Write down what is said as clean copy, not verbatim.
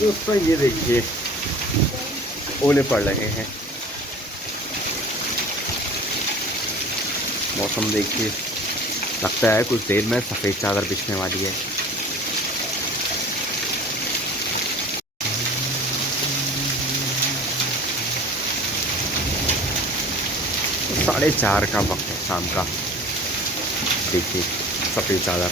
दोस्तों ये देखिए ओले पड़ रहे हैं। मौसम देखिए, लगता है कुछ देर में सफेद चादर बिछने वाली है। 4:30 का वक्त है शाम का। देखिए सफेद चादर।